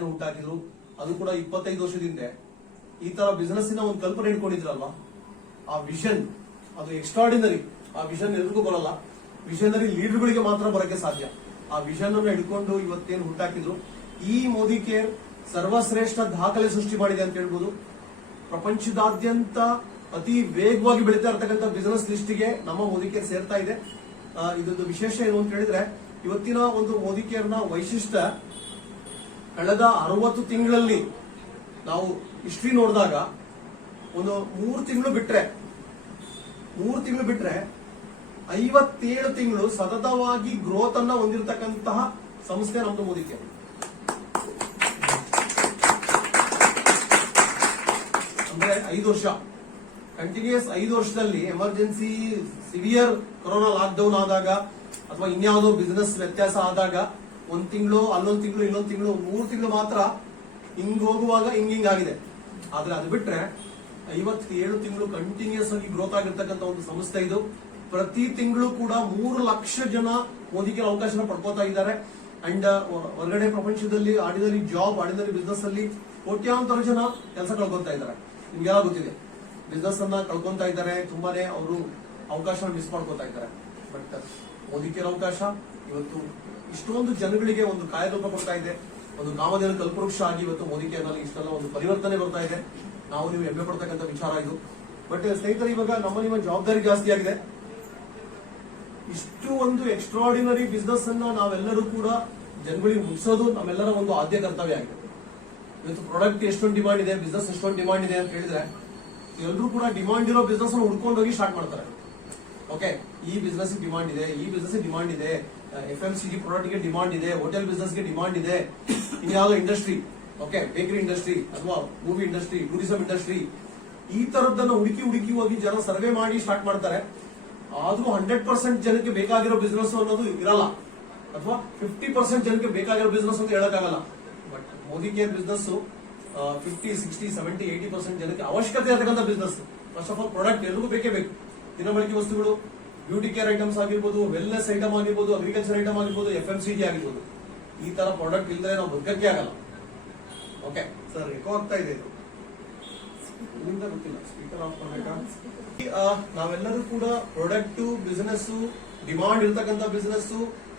ಜನ ಹುಟ್ಟಾಕಿದ್ರು. ಅದು ಕೂಡ 25 ವರ್ಷದಿಂದ ಈ ತರ ಬಿಸಿನೆಸ್ ಒಂದು ಕಲ್ಪನೆ ಇಟ್ಕೊಂಡಿದ್ರಲ್ವಾ, ಆ ವಿಷನ್ ಅದು ಎಕ್ಸ್ಟ್ರಾರ್ಡಿನರಿ. ಆ ವಿಷನ್ ಎಲ್ರಿಗೂ ಬರಲ್ಲ, ವಿಷನರಿ ಲೀಡರ್ಗಳಿಗೆ ಮಾತ್ರ ಬರಕ್ಕೆ ಸಾಧ್ಯ. ಆ ವಿಷನ್ ಅನ್ನು ಹಿಡ್ಕೊಂಡು ಇವತ್ತೇನು ಹುಟ್ಟಾಕಿದ್ರು. ಈ ಮೋದಿ ಕೇರ್ ಸರ್ವಶ್ರೇಷ್ಠ ದಾಖಲೆ ಸೃಷ್ಟಿ ಮಾಡಿದೆ ಅಂತ ಹೇಳ್ಬೋದು. ಪ್ರಪಂಚದಾದ್ಯಂತ ಅತಿ ವೇಗವಾಗಿ ಬೆಳೀತಾ ಇರತಕ್ಕಂಥ ಬಿಸಿನೆಸ್ ಲಿಸ್ಟ್ಗೆ ನಮ್ಮ ಮೋದಿ ಕೇರ್ ಸೇರ್ತಾ ಇದೆ. ಇದೊಂದು ವಿಶೇಷ ಏನು ಅಂತ ಹೇಳಿದ್ರೆ, ಇವತ್ತಿನ ಒಂದು ಮೋದಿ ಕೇರ್ನ ವೈಶಿಷ್ಟ್ಯ ಕಳೆದ 60 ತಿಂಗಳಲ್ಲಿ ನಾವು ಹಿಸ್ಟ್ರಿ ನೋಡಿದಾಗ ಒಂದು 3 ತಿಂಗಳು ಬಿಟ್ರೆ 57 ತಿಂಗಳು ಸತತವಾಗಿ ಗ್ರೋತ್ ಅನ್ನ ಹೊಂದಿರತಕ್ಕಂತಹ ಸಂಸ್ಥೆ ನಮ್ದು ಮೋದಿ ಕೇರ್. ಅಂದ್ರೆ 5 ವರ್ಷ ಕಂಟಿನ್ಯೂಸ್ 5 ವರ್ಷದಲ್ಲಿ ಎಮರ್ಜೆನ್ಸಿ ಸಿವಿಯರ್ ಕೊರೋನಾ ಲಾಕ್ಡೌನ್ ಆದಾಗ ಅಥವಾ ಇನ್ಯಾವುದೋ ಬಿಸಿನೆಸ್ ವ್ಯತ್ಯಾಸ ಆದಾಗ 1 ತಿಂಗಳು ಅಲ್ಲೊಂದು ತಿಂಗಳು ಇನ್ನೊಂದು ತಿಂಗಳು 3 ತಿಂಗಳು ಮಾತ್ರ ಹಿಂಗ್ ಹೋಗುವಾಗ ಹಿಂಗಾಗಿದೆ. ಆದ್ರೆ ಅದು ಬಿಟ್ರೆ 57 ತಿಂಗಳು ಕಂಟಿನ್ಯೂಸ್ ಆಗಿ ಗ್ರೋತ್ ಆಗಿರ್ತಕ್ಕಂಥ ಒಂದು ಸಂಸ್ಥೆ ಇದು. ಪ್ರತಿ ತಿಂಗಳು ಕೂಡ 3 ಲಕ್ಷ ಜನ ಮೋದಿ ಕೇರ್ ಅವಕಾಶನ ಪಡ್ಕೋತಾ ಇದ್ದಾರೆ. ಅಂಡ್ ಹೊರಗಡೆ ಪ್ರಪಂಚದಲ್ಲಿ ಆರ್ಡಿನರಿ ಜಾಬ್, ಆರ್ಡಿನರಿ ಬಿಸ್ನೆಸ್ ಅಲ್ಲಿ ಕೋಟ್ಯಾಂತರ ಜನ ಕೆಲಸ ಕಳ್ಕೊತಾ ಇದ್ದಾರೆ. ನಿಮ್ಗೆಲ್ಲ ಗೊತ್ತಿದೆ, ಬಿಸ್ನೆಸ್ ಅನ್ನ ಕಳ್ಕೊಂತಾ ಇದ್ದಾರೆ, ತುಂಬಾನೇ ಅವರು ಅವಕಾಶ ಮಿಸ್ ಮಾಡ್ಕೋತಾ ಇದ್ದಾರೆ. ಬಟ್ ಮೋದಿ ಕೇರ್ ಅವಕಾಶ ಇವತ್ತು ಇಷ್ಟೊಂದು ಜನಗಳಿಗೆ ಒಂದು ಕಾಯರೂಪ ಕೊಡ್ತಾ ಇದೆ. ಒಂದು ಕಾಮಧೇನು ಕಲ್ಪವೃಕ್ಷ ಆಗಿ ಇವತ್ತು ಮೋದಿ ಕೇರ್ನಲ್ಲಿ ಇಷ್ಟೆಲ್ಲ ಒಂದು ಪರಿವರ್ತನೆ ಬರ್ತಾ ಇದೆ. ನಾವು ನೀವು ಹೆಮ್ಮೆ ಪಡ್ತಕ್ಕಂಥ ವಿಚಾರ ಇದು. ಬಟ್ ಸ್ನೇಹಿತರೆ, ಇವಾಗ ನಿಮ್ಮ ಜವಾಬ್ದಾರಿ ಜಾಸ್ತಿ ಆಗಿದೆ. ಇಷ್ಟು ಒಂದು ಎಕ್ಸ್ಟ್ರಾರ್ಡಿನರಿ ಬಿಸ್ನೆಸ್ ಅನ್ನ ನಾವೆಲ್ಲರೂ ಕೂಡ ಜನಗಳಿಗೆ ಮುಗಿಸೋದು ನಮ್ಮೆಲ್ಲರ ಒಂದು ಆದ್ಯ ಕರ್ತವ್ಯ ಆಗಿದೆ. ಇವತ್ತು ಪ್ರಾಡಕ್ಟ್ ಎಷ್ಟೊಂದು ಡಿಮಾಂಡ್ ಇದೆ, ಬಿಸ್ನೆಸ್ ಎಷ್ಟೊಂದು ಡಿಮಾಂಡ್ ಇದೆ ಅಂತ ಹೇಳಿದ್ರೆ ಎಲ್ಲರೂ ಕೂಡ ಡಿಮಾಂಡ್ ಇರೋ ಬಿಸ್ನೆಸ್ ಹುಡ್ಕೊಂಡು ಹೋಗಿ ಸ್ಟಾರ್ಟ್ ಮಾಡ್ತಾರೆ. ಓಕೆ, ಈ ಬಿಸ್ನೆಸ್ ಡಿಮಾಂಡ್ ಇದೆ, ಈ ಬಿಸ್ನೆಸ್ ಡಿಮಾಂಡ್ ಇದೆ, FMCG ಪ್ರಾಡಕ್ಟ್ ಗೆ ಡಿಮಾಂಡ್ ಇದೆ, ಹೋಟೆಲ್ ಬಿಸ್ನೆಸ್ ಗೆ ಡಿಮಾಂಡ್ ಇದೆ, ಇನ್ಯಾವುದೋ ಇಂಡಸ್ಟ್ರಿ, ಓಕೆ ಬೇಕರಿ ಇಂಡಸ್ಟ್ರಿ ಅಥವಾ ಮೂವಿ ಇಂಡಸ್ಟ್ರಿ, ಟೂರಿಸಂ ಇಂಡಸ್ಟ್ರಿ, ಈ ತರದ್ದನ್ನ ಹುಡುಕಿ ಹೋಗಿ ಜನ ಸರ್ವೆ ಮಾಡಿ ಸ್ಟಾರ್ಟ್ ಮಾಡ್ತಾರೆ. ಆದ್ರೂ 100% ಜನಕ್ಕೆ ಬೇಕಾಗಿರೋ ಬಿಸ್ನೆಸ್ ಅನ್ನೋದು ಇರಲ್ಲ, ಅಥವಾ 50% ಜನಕ್ಕೆ ಬೇಕಾಗಿರೋ ಬಿಸ್ನೆಸ್ ಅಂತ ಹೇಳಕ್ಕಾಗಲ್ಲ. ಬಟ್ ಮೋದಿ ಕೇರ್ ಬಿಸ್ನೆಸ್ 50, 60, 70, 80% ಜನಕ್ಕೆ ಅವಶ್ಯಕತೆ ಇರತಕ್ಕಂಥ business. First of all product ಎಲ್ರಿಗೂ ಬೇಕೇ ಬೇಕು. ದಿನಬಳಕೆ ವಸ್ತುಗಳು, ಬ್ಯೂಟಿ ಕೇರ್ ಐಟಮ್ಸ್ ಆಗಿರ್ಬೋದು, ವೆಲ್ನೆಸ್ ಐಟಮ್ ಆಗಿರ್ಬೋದು, ಅಗ್ರಿಕಲ್ಚರ್ ಐಟಮ್ ಆಗಿರ್ಬೋದು, FMCG ಆಗಿರ್ಬೋದು, ಈ ತರ ಪ್ರಾಡಕ್ಟ್ ಇಲ್ಲದೆ ನಾವು ಬದುಕಕ್ಕೆ ಆಗಲ್ಲ. ಓಕೆ ಸರ್, ರೆಕೋ ಆಗ್ತಾ ಇದೆ ಇದು, ಗೊತ್ತಿಲ್ಲ, ಸ್ಪೀಕರ್ ಆಫ್ ಮಾಡಬೇಕಾ? ನಾವೆಲ್ಲರೂ ಕೂಡ ಪ್ರಾಡಕ್ಟ್ ಬಿಸಿನೆಸ್, ಡಿಮಾಂಡ್ ಇರ್ತಕ್ಕಂಥ ಬಿಸಿನೆಸ್,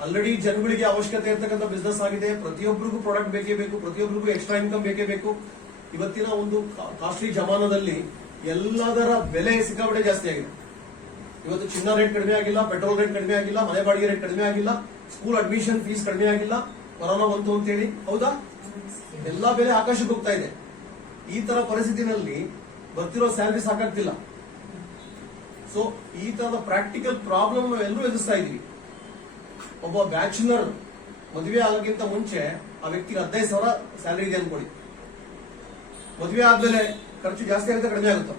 ಆಲ್ರೆಡಿ ಜನಗಳಿಗೆ ಅವಶ್ಯಕತೆ ಇರ್ತಕ್ಕಂಥ ಬಿಸ್ನೆಸ್ ಆಗಿದೆ. ಪ್ರತಿಯೊಬ್ಬರಿಗೂ ಪ್ರಾಡಕ್ಟ್ ಬೇಕೇ ಬೇಕು, ಪ್ರತಿಯೊಬ್ಬರಿಗೂ ಎಕ್ಸ್ಟ್ರಾ ಇನ್ಕಮ್ ಬೇಕೇ ಬೇಕು. ಇವತ್ತಿನ ಒಂದು ಕಾಸ್ಟ್ಲಿ ಜಮಾನದಲ್ಲಿ ಎಲ್ಲದರ ಬೆಲೆ ಸಿಕ್ಕಾಪಟ್ಟೆ ಜಾಸ್ತಿ ಆಗಿದೆ. ಇವತ್ತು ಚಿನ್ನ ರೇಟ್ ಕಡಿಮೆ ಆಗಿಲ್ಲ, ಪೆಟ್ರೋಲ್ ರೇಟ್ ಕಡಿಮೆ ಆಗಿಲ್ಲ, ಮನೆ ಬಾಡಿಗೆ ರೇಟ್ ಕಡಿಮೆ ಆಗಿಲ್ಲ, ಸ್ಕೂಲ್ ಅಡ್ಮಿಷನ್ ಫೀಸ್ ಕಡಿಮೆ ಆಗಿಲ್ಲ, ಕೊರೋನಾ ಬಂತು ಅಂತ ಹೇಳಿ, ಹೌದಾ? ಎಲ್ಲಾ ಬೆಲೆ ಆಕಾಶಕ್ಕೆ ಹೋಗ್ತಾ ಇದೆ. ಈ ತರ ಪರಿಸ್ಥಿತಿನಲ್ಲಿ ಬರ್ತಿರೋ ಸ್ಯಾಲರಿ ಸಾಕಾಗ್ತಿಲ್ಲ. ಸೊ ಈ ತರದ ಪ್ರಾಕ್ಟಿಕಲ್ ಪ್ರಾಬ್ಲಮ್ ಎಲ್ಲರೂ ಎದುರಿಸ್ತಾ ಇದೀವಿ. ಒಬ್ಬ ಬ್ಯಾಚುಲರ್ ಮದುವೆ ಆಗೋಕ್ಕಿಂತ ಮುಂಚೆ ಆ ವ್ಯಕ್ತಿಗೆ 15,000 ಸ್ಯಾಲರಿ ಇದೆ ಅನ್ಕೊಳ್ಳಿ. ಮದುವೆ ಆದ್ಮೇಲೆ ಖರ್ಚು ಜಾಸ್ತಿ ಆಗುತ್ತೆ, ಕಡಿಮೆ ಆಗುತ್ತೋ?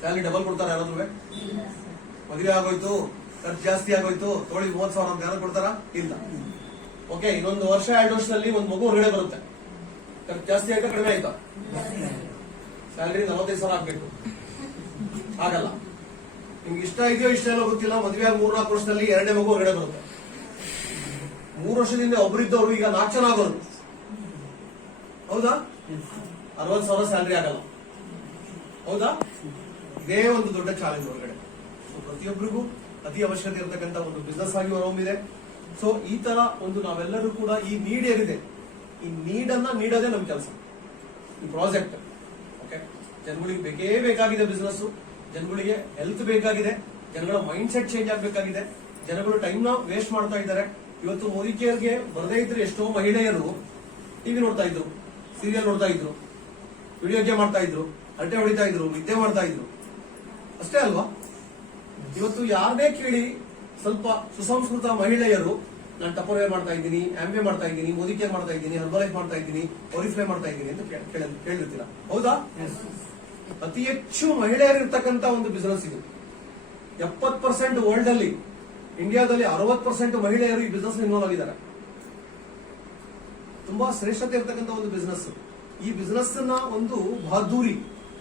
ಸ್ಯಾಲರಿ ಡಬಲ್ ಕೊಡ್ತಾರೆ ಯಾರಾದ್ರೂ? ಮದುವೆ ಆಗೋಯ್ತು, ಖರ್ಚು ಜಾಸ್ತಿ ಆಗೋಯ್ತು, ತೋಳಿ 30,000 ಅಂತ ಯಾರು ಕೊಡ್ತಾರ? ಇಲ್ಲ. ಓಕೆ, ಇನ್ನೊಂದು ವರ್ಷ 2 ವರ್ಷದಲ್ಲಿ ಒಂದು ಮಗು ಹೊರಗಡೆ ಬರುತ್ತೆ, ಖರ್ಚು ಜಾಸ್ತಿ ಆಯ್ತಾ ಕಡಿಮೆ ಆಯ್ತಾ? ಸ್ಯಾಲರಿ 45,000 ಆಗ್ಬೇಕು, ಆಗಲ್ಲ. ನಿಮ್ಗೆ ಇಷ್ಟ ಇದೆಯೋ ಇಷ್ಟ ಇಲ್ಲ ಗೊತ್ತಿಲ್ಲ, ಮದುವೆ ಆಗಿ 3-4 ವರ್ಷದಲ್ಲಿ 2ನೇ ಮಗು ಹೊರಗಡೆ ಬರುತ್ತೆ. 3 ವರ್ಷದಿಂದ ಒಬ್ಬರಿದ್ದವರು ಈಗ 4 ಜನ ಆಗೋರು, ಹೌದಾ? 60,000 ಸ್ಯಾಲರಿ ಆಗಲ್ಲ, ಹೌದಾ? ಇದೇ ಒಂದು ದೊಡ್ಡ ಚಾಲೆಂಜ್ ಹೊರಗಡೆ. ಪ್ರತಿಯೊಬ್ಬರಿಗೂ ಅತಿ ಅವಶ್ಯಕತೆ ಇರತಕ್ಕಂತ ಒಂದು ಬಿಸ್ನೆಸ್ ಆಗಿ ಹೊರಹೊಮ್ಮಿದೆ. ಸೊ ಈ ತರ ಒಂದು ನಾವೆಲ್ಲರೂ ಕೂಡ ಈ ನೀಡ್ ಏನಿದೆ, ಈ ನೀಡನ್ನ ನೀಡೋದೇ ನಮ್ ಕೆಲಸ, ಈ ಪ್ರಾಜೆಕ್ಟ್. ಓಕೆ, ಜನಗಳಿಗೆ ಬೇಕೇ ಬೇಕಾಗಿದೆ ಬಿಸ್ನೆಸ್, ಜನಗಳಿಗೆ ಹೆಲ್ತ್ ಬೇಕಾಗಿದೆ, ಜನಗಳ ಮೈಂಡ್ ಸೆಟ್ ಚೇಂಜ್ ಆಗ್ಬೇಕಾಗಿದೆ. ಜನಗಳು ಟೈಮ್ ನ ವೇಸ್ಟ್ ಮಾಡ್ತಾ ಇದ್ದಾರೆ. ಇವತ್ತು ಮೋದಿ ಕೇರ್ಗೆ ಬರದೇ ಇದ್ರೆ ಎಷ್ಟೋ ಮಹಿಳೆಯರು ಟಿವಿ ನೋಡ್ತಾ ಇದ್ರು, ಸೀರಿಯಲ್ ನೋಡ್ತಾ ಇದ್ರು, ವಿಡಿಯೋ ಗೇಮ್ ಮಾಡ್ತಾ ಇದ್ರು, ಹರಟೆ ಹೊಡಿತಾ ಇದ್ರು, ನಿದ್ದೆ ಮಾಡ್ತಾ ಇದ್ರು, ಅಷ್ಟೇ ಅಲ್ವಾ? ಇವತ್ತು ಯಾರನ್ನೇ ಕೇಳಿ ಸ್ವಲ್ಪ ಸುಸಂಸ್ಕೃತ ಮಹಿಳೆಯರು, ನಾನು ಟಪೋರೆ ಮಾಡ್ತಾ ಇದ್ದೀನಿ, ಆಂಬೆ ಮಾಡ್ತಾ ಇದ್ದೀನಿ, ಮೋದಿ ಕೇರ್ ಮಾಡ್ತಾ ಇದ್ದೀನಿ, ಹರ್ಬಲೈಫ್ ಮಾಡ್ತಾ ಇದ್ದೀನಿ, ಓರಿಫ್ಲೈ ಮಾಡ್ತಾ ಇದ್ದೀನಿ ಅಂತ ಕೇಳಿರ್ತೀರ, ಹೌದಾ? ಅತಿ ಹೆಚ್ಚು ಮಹಿಳೆಯರು ಇರ್ತಕ್ಕಂಥ ಒಂದು ಬಿಸಿನೆಸ್ ಇದು. 70% ವರ್ಲ್ಡ್ ಅಲ್ಲಿ, ಇಂಡಿಯಾದಲ್ಲಿ 60% ಮಹಿಳೆಯರು ಈ ಬಿಸಿನೆಸ್ ಇನ್ವಾಲ್ವ್ ಆಗಿದ್ದಾರೆ. ತುಂಬಾ ಶ್ರೇಷ್ಠತೆ ಇರ್ತಕ್ಕಂಥ ಒಂದು ಬಿಸಿನೆಸ್. ಈ ಬಿಸಿನೆಸ್ ನ ಒಂದು ಬಹಾದೂರಿ,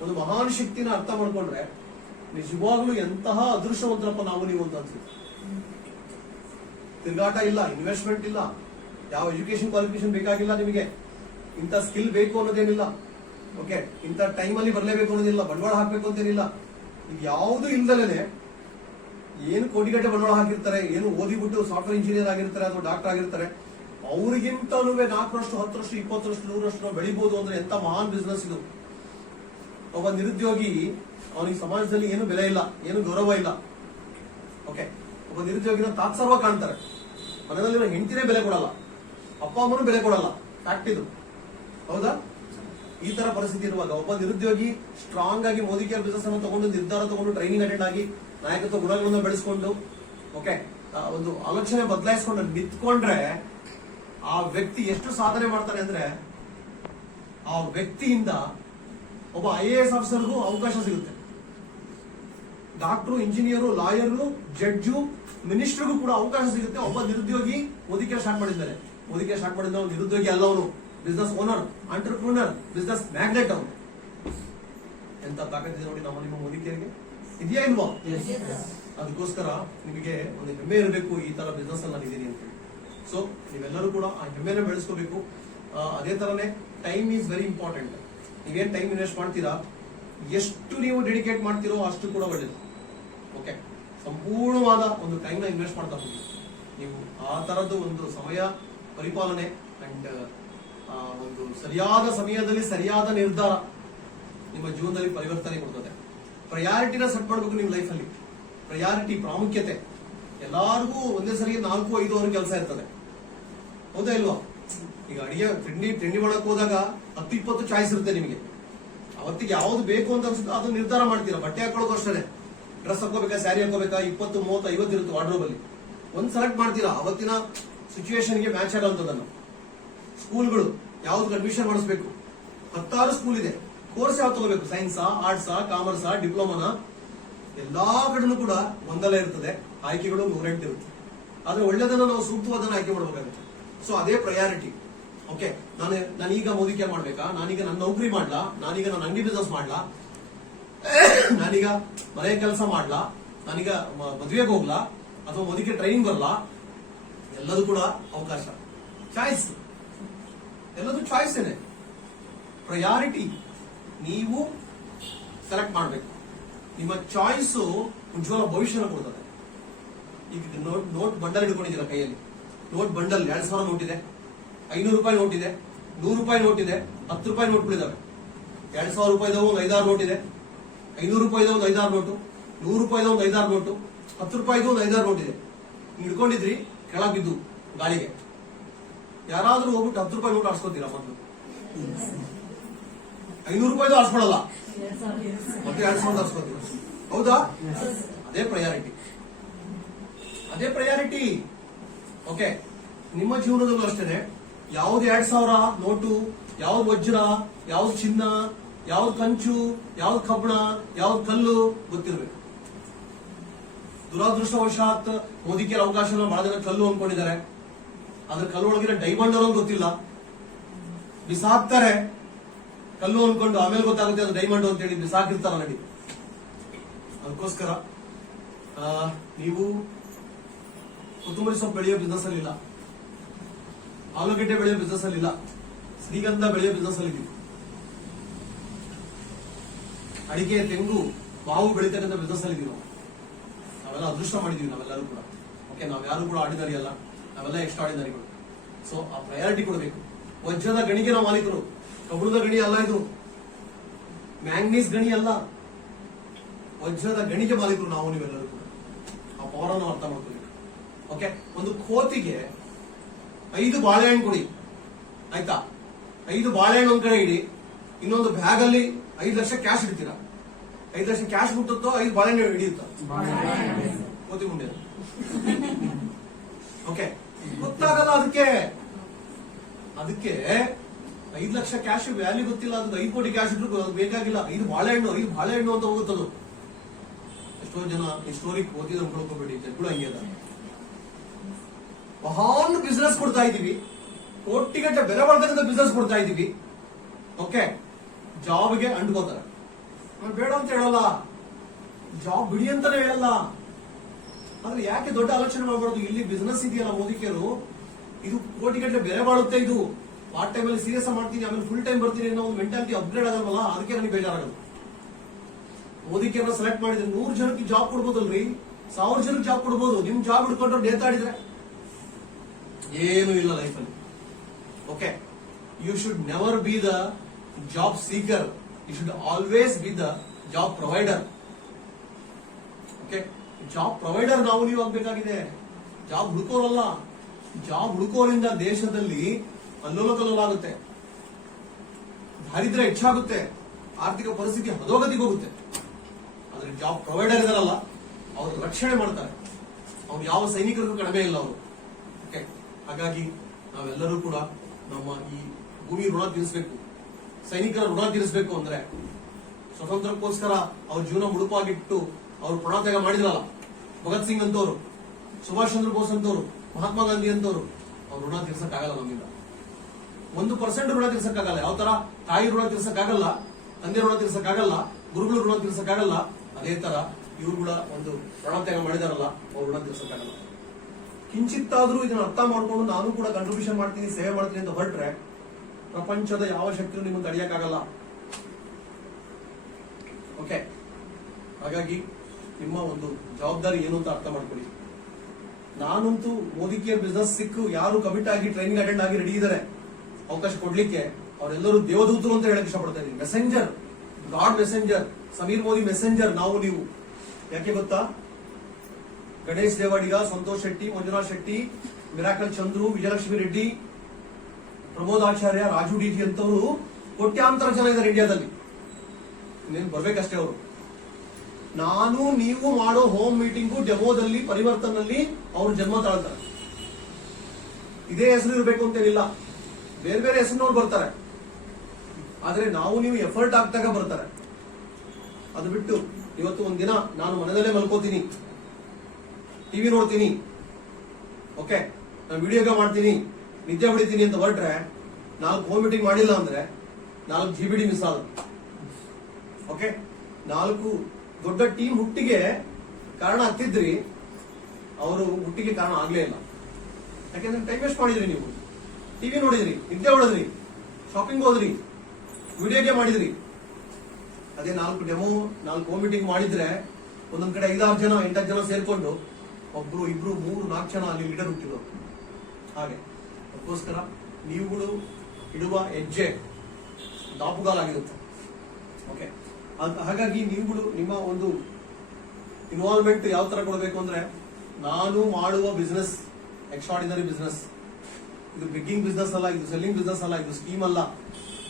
ಒಂದು ಮಹಾನ್ ಶಕ್ತಿನ ಅರ್ಥ ಮಾಡ್ಕೊಂಡ್ರೆ ನಿಜವಾಗ್ಲೂ ಎಂತಹ ಅದೃಷ್ಟವಂತರಪ್ಪ ನಾವು ನೀವು ಅಂತ ಅನ್ಸುತ್ತೆ. ತಿರುಗಾಟ ಇಲ್ಲ, ಇನ್ವೆಸ್ಟ್ಮೆಂಟ್ ಇಲ್ಲ, ಯಾವ ಎಜುಕೇಶನ್ ಕ್ವಾಲಿಫಿಕೇಶನ್ ಬೇಕಾಗಿಲ್ಲ ನಿಮಗೆ. ಇಂಥ ಸ್ಕಿಲ್ ಬೇಕು ಅನ್ನೋದೇನಿಲ್ಲ. ಓಕೆ, ಇಂಥ ಟೈಮಲ್ಲಿ ಬರಲೇಬೇಕು ಅನ್ನೋದಿಲ್ಲ, ಬಂಡವಾಳ ಹಾಕ್ಬೇಕು ಅಂತೇನಿಲ್ಲ. ಇದು ಯಾವುದು ಇಲ್ದಲೇನೆ ಏನು ಕೋಟಿಗಟ್ಟೆ ಬಂಡವಾಳ ಹಾಕಿರ್ತಾರೆ, ಏನು ಓದಿಬಿಟ್ಟು ಸಾಫ್ಟ್ವೇರ್ ಇಂಜಿನಿಯರ್ ಆಗಿರ್ತಾರೆ ಅಥವಾ ಡಾಕ್ಟರ್ ಆಗಿರ್ತಾರೆ, ಅವ್ರಿಗಿಂತಲೂ 4ರಷ್ಟು 10ರಷ್ಟು 20ರಷ್ಟು 100ರಷ್ಟು ಬೆಳಿಬಹುದು ಅಂದ್ರೆ ಎಂತ ಮಹಾನ್ ಬಿಸ್ನೆಸ್ ಇದು. ಒಬ್ಬ ನಿರುದ್ಯೋಗಿ, ಅವನಿಗೆ ಸಮಾಜದಲ್ಲಿ ಏನು ಬೆಲೆ ಇಲ್ಲ, ಏನು ಗೌರವ ಇಲ್ಲ. ಓಕೆ, ಒಬ್ಬ ನಿರುದ್ಯೋಗಿನ ತಾತ್ಸರ್ವ ಕಾಣ್ತಾರೆ, ಮನೆಯಲ್ಲಿರೋ ಹೆಂಡತಿನೇ ಬೆಲೆ ಕೊಡಲ್ಲ, ಅಪ್ಪ ಅಮ್ಮನೂ ಬೆಲೆ ಕೊಡಲ್ಲ. ಫ್ಯಾಕ್ಟ್ ಇದು, ಹೌದಾ? ಈ ತರ ಪರಿಸ್ಥಿತಿ ಇರುವಾಗ ಒಬ್ಬ ನಿರುದ್ಯೋಗಿ ಸ್ಟ್ರಾಂಗ್ ಆಗಿ ಮೋದಿ ಕೇರ್ ಬಿಸ್ನೆಸ್ ಅನ್ನು ತಗೊಂಡು, ನಿರ್ಧಾರ ತಗೊಂಡು, ಟ್ರೈನಿಂಗ್ ಅಟೆಂಡ್ ಆಗಿ, ನಾಯಕತ್ವ ಗುಣಗಳನ್ನು ಬೆಳೆಸ್ಕೊಂಡು, ಓಕೆ, ಒಂದು ಆಲೋಚನೆ ಬದಲಾಯಿಸ್ಕೊಂಡು ನಿಂತ್ಕೊಂಡ್ರೆ ಆ ವ್ಯಕ್ತಿ ಎಷ್ಟು ಸಾಧನೆ ಮಾಡ್ತಾನೆ ಅಂದ್ರೆ, ಆ ವ್ಯಕ್ತಿಯಿಂದ ಒಬ್ಬ IAS ಆಫೀಸರ್ಗೂ ಅವಕಾಶ ಸಿಗುತ್ತೆ. ಡಾಕ್ಟ್ರು, ಇಂಜಿನಿಯರು, ಲಾಯರು, ಜಡ್ಜು, ಮಿನಿಸ್ಟರ್ಗೂ ಕೂಡ ಅವಕಾಶ ಸಿಗುತ್ತೆ. ಒಬ್ಬ ನಿರುದ್ಯೋಗಿ ಮೋದಿ ಕೇರ್ ಸ್ಟಾರ್ಟ್ ಮಾಡಿದ್ದಾರೆ. ಮೋದಿ ಕೇರ್ ಸ್ಟಾರ್ಟ್ ಮಾಡಿದ ನಿರುದ್ಯೋಗಿ ಅಲ್ಲ, ಅವನು ಬಿಸ್ನೆಸ್ ಓನರ್, ಆಂಟರ್ಪ್ರೂನರ್, ಬಿಸ್ನೆಸ್ ಮ್ಯಾಗ್ನೆಟ್ ಅವನು. ಎಂತ ತಾಕತ್ತಿದೆ ನೋಡಿ ನಮ್ಮ ನಿಮ್ಮ ಮೋದಿ ಕೇರ್ಗೆ, ಇದೆಯಾ ಇಲ್ವಾ? ಅದಕ್ಕೋಸ್ಕರ ನಿಮಗೆ ಒಂದು ಹೆಮ್ಮೆ ಇರಬೇಕು, ಈ ತರ ಬಿಸ್ನೆಸ್ ಅಲ್ಲಿ ನಾನಿದ್ದೀನಿ ಅಂತ. ಸೊ ನೀವೆಲ್ಲರೂ ಕೂಡ ಆ ಹೆಮ್ಮೆನ ಬೆಳೆಸ್ಕೋಬೇಕು. ಅದೇ ತರನೇ ಟೈಮ್ ಈಸ್ ವೆರಿ ಇಂಪಾರ್ಟೆಂಟ್. ನೀವೇನ್ ಟೈಮ್ ಇನ್ವೆಸ್ಟ್ ಮಾಡ್ತೀರಾ, ಎಷ್ಟು ನೀವು ಡೆಡಿಕೇಟ್ ಮಾಡ್ತೀರೋ ಅಷ್ಟು ಕೂಡ ಒಳ್ಳೇದು. ಓಕೆ, ಸಂಪೂರ್ಣವಾದ ಒಂದು ಟೈಮ್ ನ ಇನ್ವೆಸ್ಟ್ ಮಾಡ್ತಾ ಹೋಗಿ. ನೀವು ಆ ತರದ್ದು ಒಂದು ಸಮಯ ಪರಿಪಾಲನೆ ಅಂಡ್ ಒಂದು ಸರಿಯಾದ ಸಮಯದಲ್ಲಿ ಸರಿಯಾದ ನಿರ್ಧಾರ ನಿಮ್ಮ ಜೀವನದಲ್ಲಿ ಪರಿವರ್ತನೆ ಕೊಡ್ತದೆ. ಪ್ರಯಾರಿಟಿನ ಸೆಟ್ ಮಾಡಬೇಕು ನಿಮ್ಮ ಲೈಫಲ್ಲಿ. ಪ್ರಯಾರಿಟಿ, ಪ್ರಾಮುಖ್ಯತೆ. ಎಲ್ಲಾರ್ಗೂ ಒಂದೇ ಸರಿ 4-5 ಅವರ್ ಕೆಲಸ ಇರ್ತದೆ, ಹೌದಾ ಇಲ್ವಾ? ಈಗ ಅಡಿಗೆ ತಿಂಡಿ ಮಾಡಕ್ ಹೋದಾಗ 10-20 ಚಾಯ್ಸ್ ಇರುತ್ತೆ ನಿಮಗೆ. ಅವತ್ತಿಗೆ ಯಾವ್ದು ಬೇಕು ಅಂತ ಅನ್ಸುತ್ತೆ ಅದು ನಿರ್ಧಾರ ಮಾಡ್ತೀರಾ. ಬಟ್ಟೆ ಹಾಕೊಳ್ಳೋದು ಅಷ್ಟೇ, ಡ್ರೆಸ್ ಹಾಕೋಬೇಕಾ, ಸ್ಯಾರಿ ಹಾಕೋಬೇಕಾ, 20, 30, 50 ಇರುತ್ತೆ ವಾರ್ಡ್ರೋಬ್ ಅಲ್ಲಿ. ಒಂದ್ ಸೆಲೆಕ್ಟ್ ಮಾಡ್ತೀರಾ ಅವತ್ತಿನ ಸಿಚುವೇಶನ್ಗೆ ಮ್ಯಾಚ್ ಆಗೋಂಥದ್ದನ್ನು. ಸ್ಕೂಲ್ಗಳು ಯಾವ್ದು ಅಡ್ಮಿಷನ್ ಮಾಡಿಸ್ಬೇಕು, 10 ಸ್ಕೂಲ್ ಇದೆ. ಕೋರ್ಸ್ ಯಾವ್ದು ತಗೋಬೇಕು, ಸೈನ್ಸಾ, ಆರ್ಟ್ಸಾ, ಕಾಮರ್ಸಾ, ಡಿಪ್ಲೊಮಾನ, ಎಲ್ಲಾ ಕಡೆನೂ ಕೂಡ ಗೊಂದಲ ಇರ್ತದೆ. ಆಯ್ಕೆಗಳು 108 ಇರುತ್ತೆ. ಆದ್ರೆ ಒಳ್ಳೆದನ್ನ ನಾವು ಸೂಕ್ತವಾದನ್ನ ಆಯ್ಕೆ ಮಾಡಬೇಕಾಗುತ್ತೆ. ಸೊ ಅದೇ ಪ್ರಯಾರಿಟಿ. ಓಕೆ, ನಾನೀಗ ಮೋದಿ ಕೇರ್ ಮಾಡ್ಬೇಕಾ, ನಾನೀಗ ನನ್ನ ನೌಕರಿ ಮಾಡ್ಲಾ, ನಾನೀಗ ನನ್ನ ಅಂಗಡಿ ಬಿಸ್ನೆಸ್ ಮಾಡ್ಲಾ, ನಾನೀಗ ಮನೆ ಕೆಲಸ ಮಾಡ್ಲಾ, ನಾನೀಗ ಮದುವೆಗೆ ಹೋಗ್ಲಾ, ಅಥವಾ ಮೋದಿಗೆ ಟ್ರೈನಿಂಗ್ ಬರ್ಲಾ, ಎಲ್ಲದೂ ಕೂಡ ಅವಕಾಶ, ಚಾಯ್ಸ್, ಎಲ್ಲದೂ ಚಾಯ್ಸ್ ಏನೆ. ಪ್ರಯಾರಿಟಿ ನೀವು ಸೆಲೆಕ್ಟ್ ಮಾಡಬೇಕು. ನಿಮ್ಮ ಚಾಯ್ಸ್ ಉಜ್ವಲ ಭವಿಷ್ಯನ ಕೊಡ್ತದೆ. ಈಗ ನೋಟ್ ಬಂಡಲ್ ಹಿಡ್ಕೊಂಡಿದ್ದೀರಾ ಕೈಯಲ್ಲಿ. ನೋಟ್ ಬಂಡಲ್ 2000 ನೋಟ್ ಇದೆ, 500 ರೂಪಾಯಿ ನೋಟ್ ಇದೆ, 100 ರೂಪಾಯಿ ನೋಟ್ ಇದೆ, 10 ರೂಪಾಯಿ ನೋಟ್ಗಳಿದಾವೆ. 2000 ರೂಪಾಯಿದ ಒಂದು 5-6 ನೋಟ್ ಇದೆ, 500 ರೂಪಾಯಿದ ಒಂದು 5-6 ನೋಟು, 100 ರೂಪಾಯಿದ ಒಂದು 5-6 ನೋಟು, 10 ರೂಪಾಯಿದ ಒಂದು 5-6 ನೋಟ್ ಇದೆ. ಹಿಡ್ಕೊಂಡಿದ್ರಿ, ಕೆಳಗೆ ಬಿದ್ದು ಗಾಳಿಗೆ. ಯಾರಾದ್ರೂ ಹೋಗ್ಬಿಟ್ಟು 10 ರೂಪಾಯಿ ನೋಟ್ ಆಡ್ಸ್ಕೊತೀರಾ? ಮೊದಲು 500 ರೂಪಾಯಿದು ಆಡ್ಸ್ಕೊಳಲ್ಲ, ಮತ್ತೆ 2000 ಆಡ್ಸ್ಕೊತೀರ, ಹೌದಾ? ಅದೇ ಪ್ರಯಾರಿಟಿ, ಅದೇ ಪ್ರಯಾರಿಟಿ. ಓಕೆ, ನಿಮ್ಮ ಜೀವನದಲ್ಲೂ ಅಷ್ಟೇನೆ. ಯಾವ್ದು 2000 ನೋಟು, ಯಾವ್ದು ವಜ್ರ, ಯಾವ್ದು ಚಿನ್ನ, ಯಾವ್ದು ಕಂಚು, ಯಾವ್ದು ಕಬ್ಬಣ, ಯಾವ್ದು ಕಲ್ಲು ಗೊತ್ತಿರಬೇಕು. ದುರಾದೃಷ್ಟವಶಾತ್ ಮೋದಿ ಕೇರ್ ಅವಕಾಶ ಬಹಳ ಜನ ಕಲ್ಲು ಅನ್ಕೊಂಡಿದ್ದಾರೆ. ಅದ್ರ ಕಲ್ಲು ಒಳಗಿರೋ ಡೈಮಂಡ್ ಅನ್ನೋದು ಗೊತ್ತಿಲ್ಲ, ಬಿಸಾಕ್ತಾರೆ ಕಲ್ಲು ಅನ್ಕೊಂಡು. ಆಮೇಲೆ ಗೊತ್ತಾಗುತ್ತೆ ಅದು ಡೈಮಂಡ್ ಅಂತ ಹೇಳಿ ಬಿಸಾಕಿರ್ತಾರ ನಡಿ. ಅದಕ್ಕೋಸ್ಕರ ನೀವು ಕೊತ್ತಂಬರಿ ಸೊಪ್ಪು ಬೆಳೆಯೋ ಬಿಸ್ನೆಸ್ ಅಲ್ಲಿ ಇಲ್ಲ, ಆಲೂಗಡ್ಡೆ ಬೆಳೆಯೋ ಬಿಸ್ನೆಸ್ ಅಲ್ಲಿ ಇಲ್ಲ, ಶ್ರೀಗಂಧ ಬೆಳೆಯೋ ಬಿಸ್ನೆಸ್ ಅಲ್ಲಿ ಇದ್ದೀವಿ. ಅಡಿಕೆ, ತೆಂಗು, ಮಾವು ಬೆಳೀತಕ್ಕಂಥ ಬಿಸ್ನೆಸ್ ಅಲ್ಲಿ ಇದೀವಿ ನಾವು. ನಾವೆಲ್ಲ ಅದೃಷ್ಟ ಮಾಡಿದೀವಿ ನಾವೆಲ್ಲರೂ ಕೂಡ. ಓಕೆ, ನಾವ್ಯಾರು ಕೂಡ ಆರ್ಡಿನರಿ ಅಲ್ಲ, ನಾವೆಲ್ಲ ಎಕ್ಸ್ಟ್ರಾ ಆರ್ಡಿನರಿಗಳು. ಸೊ ಆ ಪ್ರಯಾರಿಟಿ ಕೊಡಬೇಕು. ವಜ್ರದ ಗಣಿಗೆ ನಾವು ಮಾಲೀಕರು, ಕಬ್ಬಣದ ಗಣಿ ಅಲ್ಲ ಇದು, ಮ್ಯಾಂಗ್ನೀಸ್ ಗಣಿ ಅಲ್ಲ, ವಜ್ರದ ಗಣಿಗೆ ಮಾಲೀಕರು ನಾವು ನೀವೆಲ್ಲರೂ ಕೂಡ. ಆ ಪವರ್ ಅನ್ನು ಅರ್ಥ ಮಾಡ್ಕೋಬೇಕು. ಓಕೆ, ಒಂದು ಕೋತಿಗೆ 5 ಬಾಳೆಹಣ್ಣು ಕೊಡಿ, ಆಯ್ತಾ? 5 ಬಾಳೆಹಣ್ಣು ಒಂದ್ ಕಡೆ ಇಡಿ, ಇನ್ನೊಂದು ಬ್ಯಾಗ್ ಅಲ್ಲಿ 5 ಲಕ್ಷ ಕ್ಯಾಶ್ ಇಡ್ತೀರಾ. 5 ಲಕ್ಷ ಕ್ಯಾಶ್ ಮುಟ್ಟುತ್ತೋ 5 ಬಾಳೆಹಣ್ಣು ಹಿಡಿಯುತ್ತೋ? ಕೋತಿ ಮುಂದೆ. ಓಕೆ, ಗೊತ್ತಾಗಲ್ಲ ಅದಕ್ಕೆ. 5 ಲಕ್ಷ ಕ್ಯಾಶ್ ವ್ಯಾಲ್ಯೂ ಗೊತ್ತಿಲ್ಲ, ಅದಕ್ಕೆ 5 ಕೋಟಿ ಕ್ಯಾಶ್ ಇದ್ರು ಬೇಕಾಗಿಲ್ಲ. 5 ಬಾಳೆಹಣ್ಣು ಅಂತ ಹೋಗುತ್ತದು. ಎಷ್ಟೋ ಜನ ಈ ಸ್ಟೋರಿ ಓದಿದ ಅನ್ಕೊಳ್ಕೋಬೇಡಿ, ಕೂಡ ಹಂಗೆ ಅದ. ಮಹಾನ್ ಬಿಸ್ನೆಸ್ ಕೊಡ್ತಾ ಇದೀವಿ, ಕೋಟಿಗಟ್ಟಲೆ ಬೆಲೆ ಬಾಳ್ತಕ್ಕಂಥ ಬಿಸ್ನೆಸ್ ಕೊಡ್ತಾ ಇದೀವಿ. ಓಕೆ, ಜಾಬ್ಗೆ ಅಂಡ್ಕೋತಾರೆ. ಬೇಡ ಅಂತ ಹೇಳಲ್ಲ, ಜಾಬ್ ಬಿಡಿ ಅಂತಾನೆ ಹೇಳಲ್ಲ. ಆದ್ರೆ ಯಾಕೆ ದೊಡ್ಡ ಆಲೋಚನೆ ಮಾಡಬಾರ್ದು? ಇಲ್ಲಿ ಬಿಸ್ನೆಸ್ ಇದೆಯಲ್ಲ ಮೋದಿ ಕೇರು, ಇದು ಕೋಟಿಗಟ್ಟಲೆ ಬೆಲೆ ಬಾಳುತ್ತೆ. ಇದು ಪಾರ್ಟ್ ಟೈಮ್ ಅಲ್ಲಿ ಸೀರಿಯಸ್ ಮಾಡ್ತೀನಿ ಆಮೇಲೆ ಫುಲ್ ಟೈಮ್ ಬರ್ತೀನಿ ಅನ್ನೋ ಒಂದು ಮೆಂಟಾಲಿಟಿ ಅಪ್ಗ್ರೇಡ್ ಆಗಲ್ವಲ್ಲ, ಅದಕ್ಕೆ ನನಗೆ ಬೇಜಾರಾಗಲ್ಲ. ಮೋದಿ ಕೇರ್ನ ಸೆಲೆಕ್ಟ್ ಮಾಡಿದ್ರೆ 100 ಜನಕ್ಕೆ ಜಾಬ್ ಕೊಡ್ಬೋದಲ್ರಿ, 1000 ಜನಕ್ಕೆ ಜಾಬ್ ಕೊಡ್ಬೋದು. ನಿಮ್ ಜಾಬ್ ಹಿಡ್ಕೊಂಡ್ರೆ ನೇತಾಡಿದ್ರೆ ಏನು ಇಲ್ಲ ಲೈಫಲ್ಲಿ. Okay, you should never be the job seeker, you should always be the job provider. Okay, job provider ನಾವು ನೀವು ಆಗ್ಬೇಕಾಗಿದೆ, ಜಾಬ್ ಹುಡುಕೋರಲ್ಲ. ಜಾಬ್ ಹುಡುಕೋರಿಂದ ದೇಶದಲ್ಲಿ ಅಲ್ಲೋಲ ಕಲ್ಲೋಲ ಆಗುತ್ತೆ, ದಾರಿದ್ರ್ಯ ಹೆಚ್ಚಾಗುತ್ತೆ, ಆರ್ಥಿಕ ಪರಿಸ್ಥಿತಿ ಹದೋಗತಿಗೆ ಹೋಗುತ್ತೆ. ಆದ್ರೆ ಜಾಬ್ ಪ್ರೊವೈಡರ್ ಇದಾರಲ್ಲ, ಅವರು ರಕ್ಷಣೆ ಮಾಡ್ತಾರೆ. ಅವ್ರು ಯಾವ ಸೈನಿಕರಿಗೂ ಕಡಿಮೆ ಇಲ್ಲ ಅವರು. ಓಕೆ, ಹಾಗಾಗಿ ನಾವೆಲ್ಲರೂ ಕೂಡ ನಮ್ಮ ಈ ಭೂಮಿ ಋಣ ತೀರಿಸಬೇಕು. ಸೈನಿಕರ ಋಣ ತೀರಿಸಬೇಕು ಅಂದ್ರೆ ಸ್ವತಂತ್ರಕ್ಕೋಸ್ಕರ ಅವ್ರ ಜೀವನ ಮುಡುಪಾಗಿಟ್ಟು ಅವರು ಪ್ರಾಣತ್ಯಾಗ ಮಾಡಿದ್ರಲ್ಲ, ಭಗತ್ ಸಿಂಗ್ ಅಂತವ್ರು, ಸುಭಾಷ್ ಚಂದ್ರ ಬೋಸ್ ಅಂತವ್ರು, ಮಹಾತ್ಮ ಗಾಂಧಿ ಅಂತವ್ರು, ಅವ್ರ ಋಣ ತೀರ್ಸಕ್ಕಾಗಲ್ಲ ನಮ್ಮಿಂದ. 1% ಋಣ ತೀರ್ಸಕ್ಕಾಗಲ್ಲ. ಯಾವ ತರ ತಾಯಿ ಋಣ ತೀರ್ಸಕ್ಕಾಗಲ್ಲ, ತಂದೆ ಋಣ ತೀರ್ಸಕ್ಕಾಗಲ್ಲ, ಗುರುಗಳು ಋಣ ತೀರ್ಸಕ್ಕಾಗಲ್ಲ, ಅದೇ ತರ ಇವ್ರು ಕೂಡ ಒಂದು ಪ್ರಾಣತ್ಯಾಗ ಮಾಡಿದಾರಲ್ಲ, ಅವ್ರ ಋಣ ತೀರ್ಸಕ್ಕಾಗಲ್ಲ. ಕಿಂಚಿತ್ತಾದ್ರೂ ಇದನ್ನ ಅರ್ಥ ಮಾಡ್ಕೊಂಡು ನಾನು ಕೂಡ ಕಾಂಟ್ರಿಬ್ಯೂಷನ್ ಮಾಡ್ತೀನಿ, ಸೇವೆ ಮಾಡ್ತೀನಿ ಅಂತ ಹೊರಟ್ರೆ ಪ್ರಪಂಚದ ಯಾವ ಶಕ್ತಿಯೂ ನಿಮ್ಮನ್ನು ತಡೆಯಕ್ಕಾಗಲ್ಲ. ಓಕೆ, ಹಾಗಾಗಿ ನಿಮ್ಮ ಒಂದು ಜವಾಬ್ದಾರಿ ಏನು ಅಂತ ಅರ್ಥ ಮಾಡ್ಕೊಳ್ಳಿ. ನಾನಂತೂ ಮೋದಿ ಕೇರ್ ಬಿಸ್ನೆಸ್ ಸಿಕ್ಕು ಯಾರು ಕಮಿಟ್ ಆಗಿ ಟ್ರೈನಿಂಗ್ ಅಟೆಂಡ್ ಆಗಿ ರೆಡಿ ಇದ್ದಾರೆ ಅವಕಾಶ ಕೊಡ್ಲಿಕ್ಕೆ, ಅವರೆಲ್ಲರೂ ದೇವದೂತರು ಅಂತ ಹೇಳಕ್ ಇಷ್ಟಪಡ್ತಾ ಇದ್ದೀನಿ. Messenger, god messenger, Sameer Modi messenger ನಾವು ನೀವು. ಯಾಕೆ ಗೊತ್ತಾ? ಗಣೇಶ್ ದೇವಾಡಿಗ, ಸಂತೋಷ್ ಶೆಟ್ಟಿ, ಮಂಜುನಾಥ್ ಶೆಟ್ಟಿ, ಮಿರಾಕಲ್ ಚಂದ್ರು, ವಿಜಯಲಕ್ಷ್ಮಿ ರೆಡ್ಡಿ, ಪ್ರಮೋದ್ ಆಚಾರ್ಯ, ರಾಜು ಡಿಜಿ ಅಂತವರು ಕೋಟ್ಯಾಂತರ ಜನ ಇದ್ದಾರೆ ಇಂಡಿಯಾದಲ್ಲಿ. ಇನ್ನೇನು ಬರ್ಬೇಕಷ್ಟೇ ಅವರು. ನಾನು ನೀವು ಮಾಡೋ ಹೋಮ್ ಮೀಟಿಂಗು ಡೆಮೋದಲ್ಲಿ ಪರಿವರ್ತನಲ್ಲಿ ಅವರು ಜನ್ಮ ತಾಳ್ತಾರೆ. ಇದೇ ಹೆಸರು ಇರಬೇಕು ಅಂತೇನಿಲ್ಲ, ಬೇರೆ ಬೇರೆ ಹೆಸರಿನವ್ರು ಬರ್ತಾರೆ. ಆದ್ರೆ ನಾವು ನೀವು ಎಫರ್ಟ್ ಆಗ್ತಾಗ ಬರ್ತಾರೆ. ಅದು ಬಿಟ್ಟು ಇವತ್ತು ಒಂದಿನ ನಾನು ಮನೆಯಲ್ಲೇ ಮಲ್ಕೋತೀನಿ, ಟಿವಿ ನೋಡ್ತೀನಿ, ಓಕೆ, ನಾನು ವಿಡಿಯೋಗೆ ಮಾಡ್ತೀನಿ, ನಿದ್ದೆ ಬಿಡ್ತೀನಿ ಅಂತ ಹೊರಟ್ರೆ 4 ಹೋಮ್ ಮೀಟಿಂಗ್ ಮಾಡಿಲ್ಲ ಅಂದ್ರೆ 4 GBD ಮಿಸ್ ಆಗುತ್ತೆ. ಓಕೆ, 4 ದೊಡ್ಡ ಟೀಮ್ ಹುಟ್ಟಿಗೆ ಕಾರಣ ಆಗ್ತಿದ್ರಿ, ಅವರು ಹುಟ್ಟಿಗೆ ಕಾರಣ ಆಗ್ಲೇ ಇಲ್ಲ. ಯಾಕೆಂದ್ರೆ ಟೈಮ್ ವೇಸ್ಟ್ ಮಾಡಿದ್ರಿ, ನೀವು ಟಿವಿ ನೋಡಿದ್ರಿ, ನಿದ್ದೆ ಹೊಡೆದ್ರಿ, ಶಾಪಿಂಗ್ ಹೋದ್ರಿ, ವಿಡಿಯೋಗೆ ಮಾಡಿದ್ರಿ. ಅದೇ 4 ಡೆಮೋ 4 ಹೋಮ್ ಮೀಟಿಂಗ್ ಮಾಡಿದ್ರೆ ಒಂದೊಂದ್ ಕಡೆ 5-6 ಜನ 8 ಜನ ಸೇರ್ಕೊಂಡು ಒಬ್ರು ಇಬ್ರು 3-4 ಜನ ಅಲ್ಲಿ ಲೀಡರ್ ಹುಟ್ಟಿದ್ರು. ಹಾಗೆ ಅದಕ್ಕೋಸ್ಕರ ನೀವುಗಳು ಇಡುವ ಹೆಜ್ಜೆ ದಾಪುಗಾಲಾಗಿರುತ್ತೆ. ಓಕೆ, ಹಾಗಾಗಿ ನೀವುಗಳು ನಿಮ್ಮ ಒಂದು ಇನ್ವಾಲ್ವ್ಮೆಂಟ್ ಯಾವ ತರ ಕೊಡಬೇಕು ಅಂದ್ರೆ, ನಾನು ಮಾಡುವ ಬಿಸ್ನೆಸ್ ಎಕ್ಸ್ಟ್ರಾರ್ಡಿನರಿ ಬಿಸ್ನೆಸ್, ಇದು ಬಿಗ್ಗಿಂಗ್ ಬಿಸ್ನೆಸ್ ಅಲ್ಲ, ಇದು ಸೆಲ್ಲಿಂಗ್ ಬಿಸ್ನೆಸ್ ಅಲ್ಲ, ಇದು ಸ್ಕೀಮ್ ಅಲ್ಲ.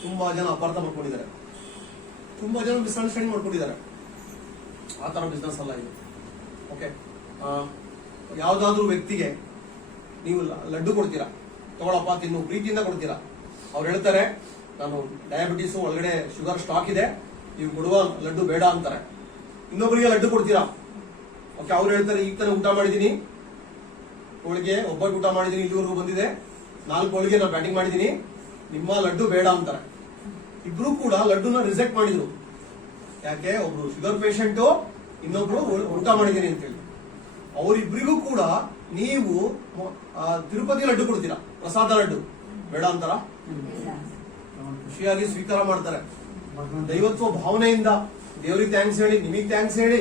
ತುಂಬಾ ಜನ ಅಪಾರ್ಥ ಮಾಡ್ಕೊಂಡಿದ್ದಾರೆ, ತುಂಬಾ ಜನ ಮಿಸ್ಅಂಡರ್ಸ್ಟ್ಯಾಂಡಿಂಗ್ ಮಾಡ್ಕೊಂಡಿದ್ದಾರೆ. ಆ ತರ ಬಿಸ್ನೆಸ್ ಅಲ್ಲ ಇದು. ಓಕೆ, ಯಾವ್ದಾದ್ರು ವ್ಯಕ್ತಿಗೆ ನೀವು ಲಡ್ಡು ಕೊಡ್ತೀರಾ, ತಗೊಳಪ್ಪ ತಿನ್ನು, ಪ್ರೀತಿಯಿಂದ ಕೊಡ್ತೀರಾ. ಅವ್ರು ಹೇಳ್ತಾರೆ ನಾನು ಡಯಾಬಿಟೀಸ್, ಒಳಗಡೆ ಶುಗರ್ ಸ್ಟಾಕ್ ಇದೆ, ನೀವು ಕೊಡುವ ಲಡ್ಡು ಬೇಡ ಅಂತಾರೆ. ಇನ್ನೊಬ್ಬರಿಗೆ ಲಡ್ಡು ಕೊಡ್ತೀರಾ, ಓಕೆ, ಅವ್ರು ಹೇಳ್ತಾರೆ ಈಗ ತಾನೇ ಊಟ ಮಾಡಿದೀನಿ, ಹೋಳಿಗೆ ಒಬ್ಬಟ್ಟು ಊಟ ಮಾಡಿದೀನಿ, ಇಲ್ಲಿವರೆಗೂ ಬಂದಿದೆ, 4 ಹೋಳಿಗೆ ನಾನು ಬ್ಯಾಟಿಂಗ್ ಮಾಡಿದೀನಿ, ನಿಮ್ಮ ಲಡ್ಡು ಬೇಡ ಅಂತಾರೆ. ಇಬ್ರು ಕೂಡ ಲಡ್ಡುನ ರಿಜೆಕ್ಟ್ ಮಾಡಿದ್ರು. ಯಾಕೆ? ಒಬ್ರು ಶುಗರ್ ಪೇಷಂಟ್, ಇನ್ನೊಬ್ರು ಊಟ ಮಾಡಿದೀನಿ ಅಂತ ಹೇಳಿ. ಅವರಿಬ್ರಿಗೂ ಕೂಡ ನೀವು ತಿರುಪತಿ ಲಡ್ಡು ಕೊಡ್ತೀರಾ, ಪ್ರಸಾದ ಲಡ್ಡು ಬೇಡ ಅಂತಾರ? ಖುಷಿಯಾಗಿ ಸ್ವೀಕಾರ ಮಾಡ್ತಾರೆ. ದೈವತ್ವ ಭಾವನೆಯಿಂದ ದೇವರಿಗೆ ಥ್ಯಾಂಕ್ಸ್ ಹೇಳಿ, ನಿಮಗೆ ಥ್ಯಾಂಕ್ಸ್ ಹೇಳಿ,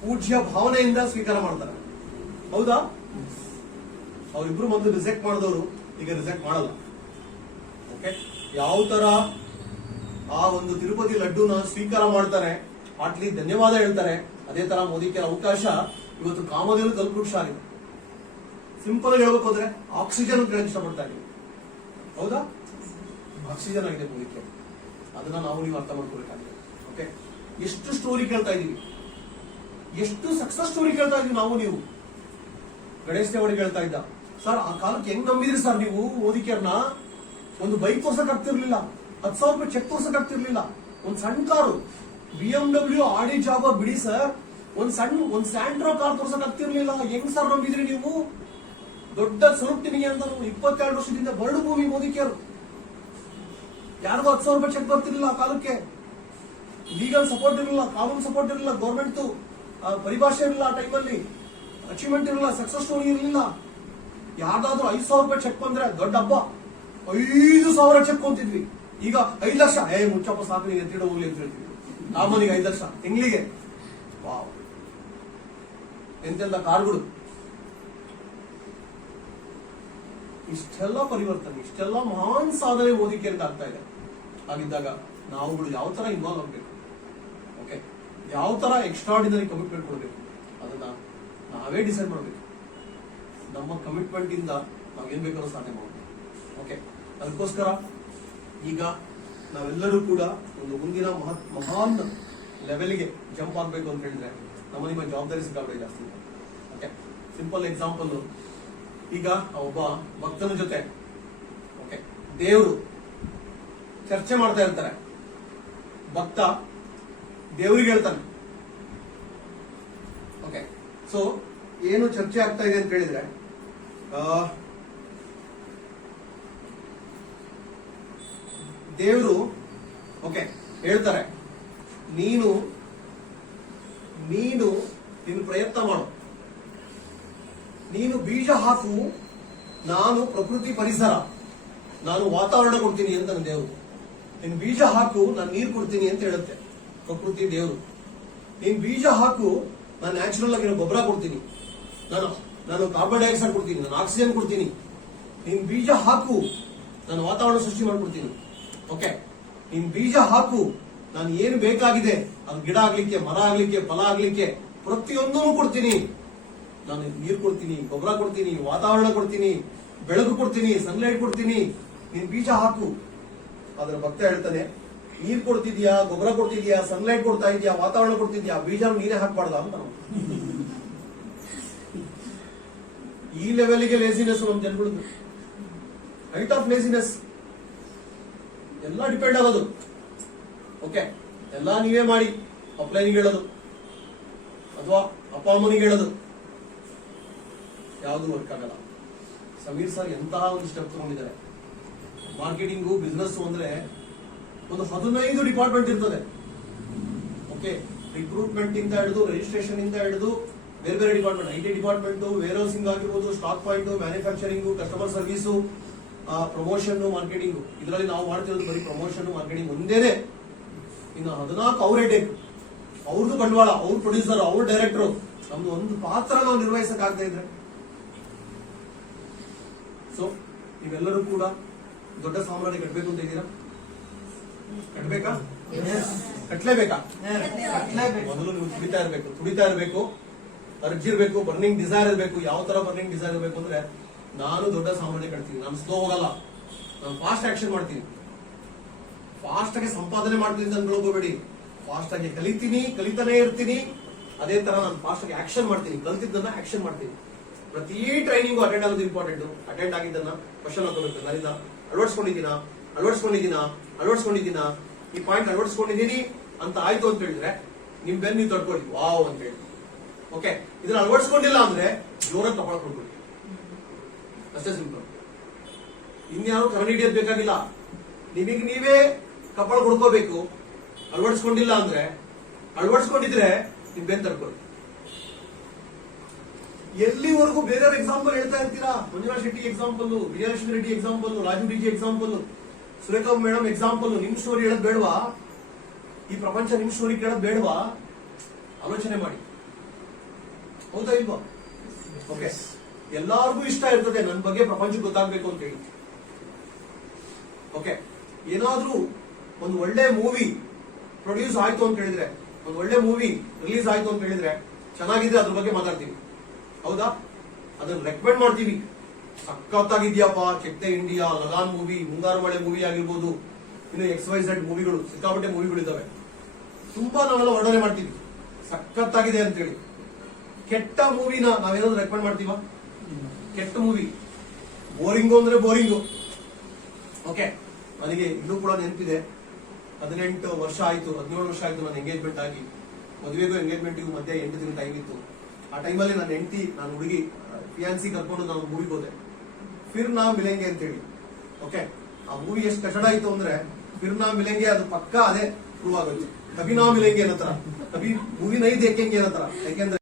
ಪೂಜ್ಯ ಭಾವನೆಯಿಂದ ಸ್ವೀಕಾರ ಮಾಡ್ತಾರೆ. ಹೌದಾ? ಅವರಿಬ್ರು ಮೊದಲು ರಿಜೆಕ್ಟ್ ಮಾಡಿದವರು ಈಗ ರಿಜೆಕ್ಟ್ ಮಾಡಲ್ಲ. ಓಕೆ, ಯಾವ ತರ ಆ ಒಂದು ತಿರುಪತಿ ಲಡ್ಡುನ ಸ್ವೀಕಾರ ಮಾಡ್ತಾರೆ, ಹಾಟ್ಲಿ ಧನ್ಯವಾದ ಹೇಳ್ತಾರೆ, ಅದೇ ತರ ಮೋದಿ ಕೇರ್ ಅವಕಾಶ ಇವತ್ತು ಕಾಮಧೇನು ಕಲ್ಪವೃಕ್ಷ ಆಗಿದೆ. ಸಿಂಪಲ್ ಆಗಿ ಹೇಳ್ಬೇಕು ಅಂದ್ರೆ ಆಕ್ಸಿಜನ್ ಕೇಳಕ್ ಇಷ್ಟಪಡ್ತಾ ಇದೀವಿ. ಹೌದಾ? ಆಕ್ಸಿಜನ್ ಆಗಿದೆ ಮೋದಿ ಕೇರ್. ಅದನ್ನ ನಾವು ನೀವು ಅರ್ಥ ಮಾಡ್ಕೊಳ್ಬೇಕಾಗಿದೆ. ಓಕೆ, ಎಷ್ಟು ಸ್ಟೋರಿ ಕೇಳ್ತಾ ಇದೀವಿ, ಎಷ್ಟು ಸಕ್ಸಸ್ ಸ್ಟೋರಿ ಕೇಳ್ತಾ ಇದೀವಿ ನಾವು ನೀವು. ಗಣೇಶ್ ದೇವಡಿಗೆ ಹೇಳ್ತಾ ಇದ್ದ, ಸರ್ ಆ ಕಾಲಕ್ಕೆ ಹೆಂಗ್ ನಂಬಿದ್ರಿ ಸರ್ ನೀವು ಮೋದಿ ಕೇರ್ನ? ಒಂದು ಬೈಕ್ ತೋರ್ಸಕ್ ಆಗ್ತಿರ್ಲಿಲ್ಲ, 10,000 ರೂಪಾಯಿ ಚೆಕ್ ತೋರ್ಸಕ್ ಆಗ್ತಿರ್ಲಿಲ್ಲ, ಒಂದ್ ಸಣ್ಣ ಕಾರು BMW ಆಡಿ ಜಾಬರ್ ಬಿಡಿ ಸರ್, ಒಂದ್ ಸ್ಯಾಂಟ್ರೋ ಕಾರ್ ತೋರ್ಸಕ್ ಆಗ್ತಿರ್ಲಿಲ್ಲ. ಹೆಂಗ್ ಸರ್ ನಂಬಿದ್ರಿ ನೀವು? ದೊಡ್ಡ ಸಲೂಟ್ ನಿಮಗೆ ಅಂತ. 22 ವರ್ಷದಿಂದ ಬರಡು ಭೂಮಿ ಮೋದಿ ಕೇರ್. ಯಾರಿಗೂ 10,000 ರೂಪಾಯಿ ಚೆಕ್ ಬರ್ತಿರ್ಲಿಲ್ಲ ಆ ಕಾಲಕ್ಕೆ. ಲೀಗಲ್ ಸಪೋರ್ಟ್ ಇರಲಿಲ್ಲ, ಕಾನೂನು ಸಪೋರ್ಟ್ ಇರಲಿಲ್ಲ, ಗೌರ್ಮೆಂಟ್ ಪರಿಭಾಷೆ ಇರಲಿಲ್ಲ, ಆ ಟೈಮಲ್ಲಿ ಅಚೀವ್ಮೆಂಟ್ ಇರಲಿಲ್ಲ, ಸಕ್ಸಸ್ ಸ್ಟೋರಿ ಇರಲಿಲ್ಲ. ಯಾರ್ದಾದ್ರೂ 5,000 ರೂಪಾಯಿ ಚೆಕ್ ಬಂದ್ರೆ ದೊಡ್ಡ ಹಬ್ಬ. 5,000 ಚೆಕ್ ಕೊಂತಿದ್ವಿ. ಈಗ 5 ಲಕ್ಷ, ಮುಚ್ಚಪ್ಪ ಸಾಕು ನೀವು ಎತ್ತಿಡೋ ಹೋಗ್ಲಿ ಅಂತ ಹೇಳ್ತೀವಿ. ಕಾಮನಿಗೆ 5 ಲಕ್ಷ ತಿಂಗಳಿಗೆ. ವಾವ್, ಎಂತೆಲ್ಲ ಕಾರ್ಗಳು. ಇಷ್ಟೆಲ್ಲ ಪರಿವರ್ತನೆ, ಇಷ್ಟೆಲ್ಲ ಮಹಾನ್ ಸಾಧನೆ ಮೋದಿ ಕೇಂದ್ರ ಆಗ್ತಾ ಇದೆ. ಹಾಗಿದ್ದಾಗ ನಾವುಗಳು ಯಾವ ತರ ಇನ್ವಾಲ್ವ್ ಆಗಬೇಕು, ಓಕೆ, ಯಾವ ತರ ಎಕ್ಸ್ಟ್ರಾರ್ಡಿನರಿ ಕಮಿಟ್ಮೆಂಟ್ ಕೊಡಬೇಕು ಅದನ್ನ ನಾವೇ ಡಿಸೈಡ್ ಮಾಡಬೇಕು. ನಮ್ಮ ಕಮಿಟ್ಮೆಂಟ್ ಇಂದ ನಾವು ಏನ್ ಬೇಕಾದ್ರೂ ಸಾಧನೆ ಮಾಡಬೇಕು. ಓಕೆ, ಅದಕ್ಕೋಸ್ಕರ ಈಗ ನಾವೆಲ್ಲರೂ ಕೂಡ ಒಂದು ಮುಂದಿನ ಮಹಾನ್ ಲೆವೆಲ್ಗೆ ಜಂಪ್ ಆಗ್ಬೇಕು ಅಂತ ಹೇಳಿದ್ರೆ ನಿಮ್ಮ ಜವಾಬ್ದಾರಿ ಸಿಕ್ಕಾಪಟ್ಟೆ ಜಾಸ್ತಿ. ಓಕೆ, ಸಿಂಪಲ್ ಎಕ್ಸಾಂಪಲ್, ಈಗ ಒಬ್ಬ ಭಕ್ತನ ಜೊತೆ ಓಕೆ ದೇವರು ಚರ್ಚೆ ಮಾಡ್ತಾ ಇರ್ತಾರೆ. ಭಕ್ತ ದೇವರಿಗೆ ಹೇಳ್ತಾನೆ, ಓಕೆ, ಸೊ ಏನು ಚರ್ಚೆ ಆಗ್ತಾ ಇದೆ ಅಂತ ಹೇಳಿದ್ರೆ, ದೇವರು ಓಕೆ ಹೇಳ್ತಾರೆ, ನೀನು ಪ್ರಯತ್ನ ಮಾಡು, ನೀನು ಬೀಜ ಹಾಕು, ನಾನು ಪ್ರಕೃತಿ ಪರಿಸರ, ನಾನು ವಾತಾವರಣ ಕೊಡ್ತೀನಿ ಅಂತ ನನ್ನ ದೇವರು. ನೀನು ಬೀಜ ಹಾಕು, ನಾನು ನೀರು ಕೊಡ್ತೀನಿ ಅಂತ ಹೇಳುತ್ತೆ ಪ್ರಕೃತಿ ದೇವರು. ನೀನು ಬೀಜ ಹಾಕು, ನಾನು ನ್ಯಾಚುರಲ್ ಆಗಿ ಗೊಬ್ಬರ ಕೊಡ್ತೀನಿ, ನಾನು ಕಾರ್ಬನ್ ಡೈಆಕ್ಸೈಡ್ ಕೊಡ್ತೀನಿ, ನಾನು ಆಕ್ಸಿಜನ್ ಕೊಡ್ತೀನಿ. ನೀನು ಬೀಜ ಹಾಕು, ನಾನು ವಾತಾವರಣ ಸೃಷ್ಟಿ ಮಾಡ್ಕೊಡ್ತೀನಿ. ಓಕೆ, ನೀನ್ ಬೀಜ ಹಾಕು, ನಾನು ಏನು ಬೇಕಾಗಿದೆ ಅದು ಗಿಡ ಆಗ್ಲಿಕ್ಕೆ, ಮರ ಆಗ್ಲಿಕ್ಕೆ, ಫಲ ಆಗ್ಲಿಕ್ಕೆ ಪ್ರತಿಯೊಂದನ್ನು ಕೊಡ್ತೀನಿ. ನಾನು ನೀರು ಕೊಡ್ತೀನಿ, ಗೊಬ್ಬರ ಕೊಡ್ತೀನಿ, ವಾತಾವರಣ ಕೊಡ್ತೀನಿ, ಬೆಳಕು ಕೊಡ್ತೀನಿ, ಸನ್ಲೈಟ್ ಕೊಡ್ತೀನಿ. ನೀನ್ ಬೀಜ ಹಾಕು. ಆದ್ರೆ ಭಕ್ತ ಹೇಳ್ತಾನೆ, ನೀರ್ ಕೊಡ್ತಿದ್ಯಾ, ಗೊಬ್ಬರ ಕೊಡ್ತಿದ್ಯಾ, ಸನ್ಲೈಟ್ ಕೊಡ್ತಾ ಇದೆಯಾ, ವಾತಾವರಣ ಕೊಡ್ತಿದ್ಯಾ, ಬೀಜ ನೀನೇ ಹಾಕ್ಬಾರ್ದ ಅಂತ. ಈ ಲೆವೆಲ್ಗೆ ಲೇಸಿನೆಸ್ ನಮ್ಮ ಜನಗಳದ್ದು, ಹೈಟ್ ಆಫ್ ಲೇಸಿನೆಸ್. ಎಲ್ಲ ಡಿಪೆಂಡ್ ಆಗೋದು. ಓಕೆ, ಎಲ್ಲ ನೀವೇ ಮಾಡಿ, ಅಪ್ಲೈನಿಗೆ ಹೇಳೋದು ಅಥವಾ ಅಪ್ಪ ಅಮ್ಮನಿಗೆ ಹೇಳೋದು ಯಾವುದು ವರ್ಕ್ ಆಗಲ್ಲ. ಸಮೀರ್ ಸರ್ ಎಂತಹ ಒಂದು ಸ್ಟೆಪ್ ತಗೊಂಡಿದ್ದಾರೆ. ಮಾರ್ಕೆಟಿಂಗು, ಬಿಸ್ನೆಸ್ ಅಂದ್ರೆ ಒಂದು 15 ಡಿಪಾರ್ಟ್ಮೆಂಟ್ ಇರ್ತದೆ. ಓಕೆ, ರಿಕ್ರೂಟ್ಮೆಂಟ್ ಇಂದ ಹಿಡಿದು, ರಿಜಿಸ್ಟ್ರೇಷನ್ ಇಂದ ಹಿಡಿದು ಬೇರೆ ಬೇರೆ department, IT department, warehousing ಆಗಿರ್ಬೋದು, stock point, manufacturing, customer service, promotion, marketing. ಇದರಲ್ಲಿ ನಾವು ಮಾಡ್ತಿರೋದು ಬರೀ ಪ್ರಮೋಷನ್, ಮಾರ್ಕೆಟಿಂಗ್ ಒಂದೇನೆ. ಇನ್ನು 14 ಅವರೇ ಟೇಕ್, ಅವ್ರದ್ದು ಬಂಡವಾಳ, ಅವ್ರ ಪ್ರೊಡ್ಯೂಸರ್, ಅವ್ರ ಡೈರೆಕ್ಟರ್. ನಮ್ದು ಒಂದು ಪಾತ್ರ ನಾವು ನಿರ್ವಹಿಸಕ್ ಆಗ್ತಾ ಇದ್ರೆ, ಸೊ ನೀವೆಲ್ಲರೂ ಕೂಡ ದೊಡ್ಡ ಸಾಮ್ರಾಜ್ಯ ಕಟ್ಟಬೇಕು ಅಂತ ಇದ್ದೀರಾ? ಕಟ್ಟಬೇಕಾ? ಕಟ್ಲೇಬೇಕಾ? ಮೊದಲು ನೀವು ತುಡಿತಾ ಇರಬೇಕು, ಅರ್ಜಿರ್ಬೇಕು, ಬರ್ನಿಂಗ್ ಡಿಸೈರ್ ಇರಬೇಕು. ಯಾವ ತರ ಬರ್ನಿಂಗ್ ಡಿಸೈರ್ ಇರಬೇಕು ಅಂದ್ರೆ, ನಾನು ದೊಡ್ಡ ಸಾಮ್ರಾಜ್ಯ ಕಟ್ತೀನಿ, ನಾನು ಸ್ಲೋ ಹೋಗಲ್ಲ, ನಾನು ಫಾಸ್ಟ್ ಆಕ್ಷನ್ ಮಾಡ್ತೀನಿ, ಫಾಸ್ಟ್ ಆಗಿ ಸಂಪಾದನೆ ಮಾಡ್ತೀನಿ ಅಂತ ಅನ್ಕೊಳ್ಬೇಡಿ. ಫಾಸ್ಟ್ ಆಗಿ ಕಲಿತಾನೆ ಇರ್ತೀನಿ. ಅದೇ ತರ ನಾನು ಫಾಸ್ಟ್ ಆಗಿ ಆಕ್ಷನ್ ಮಾಡ್ತೀನಿ, ಕಲಿತಿದ್ದನ್ನ ಆಕ್ಷನ್ ಮಾಡ್ತೀನಿ. ಪ್ರತಿ ಟ್ರೈನಿಂಗು ಅಟೆಂಡ್ ಆಗೋದು ಇಂಪಾರ್ಟೆಂಟ್. ಅಟೆಂಡ್ ಆಗಿದ್ದನ್ನ ಕ್ವಶನ್ ಹಾಕೋಬೇಕು, ನಾನಿಂದ ಅಳವಡಿಸ್ಕೊಂಡಿದ್ದೀನಾ, ಈ ಪಾಯಿಂಟ್ ಅಳವಡಿಸ್ಕೊಂಡಿದ್ದೀನಿ ಅಂತ ಆಯ್ತು ಅಂತ ಹೇಳಿದ್ರೆ ನಿಮ್ ಬೆನ್ನು ನೀವು ತಡ್ಕೊಳ್ಳಿ, ವಾವ್ ಅಂತ ಹೇಳಿ. ಓಕೆ, ಇದನ್ನ ಅಳವಡಿಸ್ಕೊಂಡಿಲ್ಲ ಅಂದ್ರೆ ಜೋರಾಗಿ ತಗೊಳಕ್ ಹೋಗ್ಬಿಡಿ, ಅಷ್ಟೇ ಸಿಂಪಲ್. ಇನ್ಯಾರು ಕರಣಿ ಹಿಡಿಯೋದ್ ಬೇಕಾಗಿಲ್ಲ, ನಿಮಗೆ ನೀವೇ ಕಪಾಳ ಕೊಡ್ಕೋಬೇಕು. ಅಳವಡಿಸ್ಕೊಂಡಿಲ್ಲ ಅಂದ್ರೆ, ಅಳವಡಿಸ್ಕೊಂಡಿದ್ರೆ ನಿಮ್ ಬೆನ್ ತಡ್ಕೊಳ್ಳಿ. ಎಲ್ಲಿವರೆಗೂ ಬೇರೆಯವ್ರ ಎಕ್ಸಾಂಪಲ್ ಹೇಳ್ತಾ ಇರ್ತೀರಾ? Manjunath Shetty example, Vijayalakshmi Reddy example, Raju DG example, Surekha madam example. ನಿಮ್ ಸ್ಟೋರಿ ಹೇಳೋದ್ ಬೇಡವಾ? ಈ ಪ್ರಪಂಚ ನಿಮ್ ಸ್ಟೋರಿ ಕೇಳೋದ್ ಬೇಡವಾ? ಆಲೋಚನೆ ಮಾಡಿ, ಹೌದಾ ಇಲ್ವಾ? ಓಕೆ, ಎಲ್ಲಾರ್ಗೂ ಇಷ್ಟ ಇರ್ತದೆ ನನ್ನ ಬಗ್ಗೆ ಪ್ರಪಂಚಕ್ಕೆ ಗೊತ್ತಾಗ್ಬೇಕು ಅಂತ ಹೇಳಿ. ಓಕೆ, ಏನಾದ್ರೂ ಒಂದು ಒಳ್ಳೆ ಮೂವಿ ಪ್ರೊಡ್ಯೂಸ್ ಆಯ್ತು ಅಂತ ಹೇಳಿದ್ರೆ, ಒಂದು ಒಳ್ಳೆ ಮೂವಿ ರಿಲೀಸ್ ಆಯ್ತು ಅಂತ ಹೇಳಿದ್ರೆ, ಚೆನ್ನಾಗಿದ್ರೆ ಅದ್ರ ಬಗ್ಗೆ ಮಾತಾಡ್ತೀವಿ, ಹೌದಾ? ಅದನ್ನ ರೆಕಮೆಂಡ್ ಮಾಡ್ತೀವಿ. ಸಖತ್ತಾಗಿದ್ಯಪ್ಪ, ಚೆಕ್ತೆ ಇಂಡಿಯಾ, ಲಗಾನ್ ಮೂವಿ, ಮುಂಗಾರು ಮಳೆ ಮೂವಿ ಆಗಿರ್ಬೋದು, ಇನ್ನು XYZ ಮೂವಿಗಳು, ಸಿಕ್ಕಾಪಟ್ಟೆ ಮೂವಿಗಳು ಇದಾವೆ. ತುಂಬಾ ನಾವೆಲ್ಲ ವರ್ಣನೆ ಮಾಡ್ತೀವಿ, ಸಖತ್ತಾಗಿದೆ ಅಂತೇಳಿ. ಕೆಟ್ಟ ಮೂವಿನ ನಾವೇನಾದ್ರು ರೆಕಮೆಂಡ್ ಮಾಡ್ತೀವ? ಕೆಟ್ಟ ಮೂವಿ, ಬೋರಿಂಗು ಅಂದ್ರೆ ಬೋರಿಂಗು. ಓಕೆ, ನನಗೆ ಇನ್ನೂ ಕೂಡ ನೆನಪಿದೆ, 18 ವರ್ಷ ಆಯ್ತು, 17 ವರ್ಷ ಆಯ್ತು ನನ್ನ ಎಂಗೇಜ್ಮೆಂಟ್ ಆಗಿ. ಮದುವೆಗೂ ಎಂಗೇಜ್ಮೆಂಟ್ಗೂ ಮಧ್ಯೆ 8 ದಿನ ಟೈಮ್ ಇತ್ತು. ಆ ಟೈಮಲ್ಲಿ ನನ್ನ ಹೆಂಡತಿ, ನಾನು ಹುಡುಗಿ ಫಿಯಾನ್ಸಿ ಕರ್ಕೊಂಡು ನಾನು ಮೂವಿಗೆ ಹೋದೆ, ಫಿರ್ ನಾ ಮಿಲೆಂಗೆ ಅಂತೇಳಿ. ಓಕೆ, ಆ ಮೂವಿ ಎಷ್ಟು ಕಷಡ ಆಯ್ತು ಅಂದ್ರೆ, ಫಿರ್ ನಾ ಮಿಲೆಂಗೆ ಅದು ಪಕ್ಕ ಅದೇ ಪ್ರೂವ್ ಆಗೋಯ್ತು. ಕಭಿ ನಾ ಮಿಲೆಂಗೆ ಅನ್ನೋ ತರ, ಕಭಿ ಮೂವಿ ನೈ ದೇಖೆಂಗೆ ಅನ್ನೋ ತರ. ಯಾಕೆಂದ್ರೆ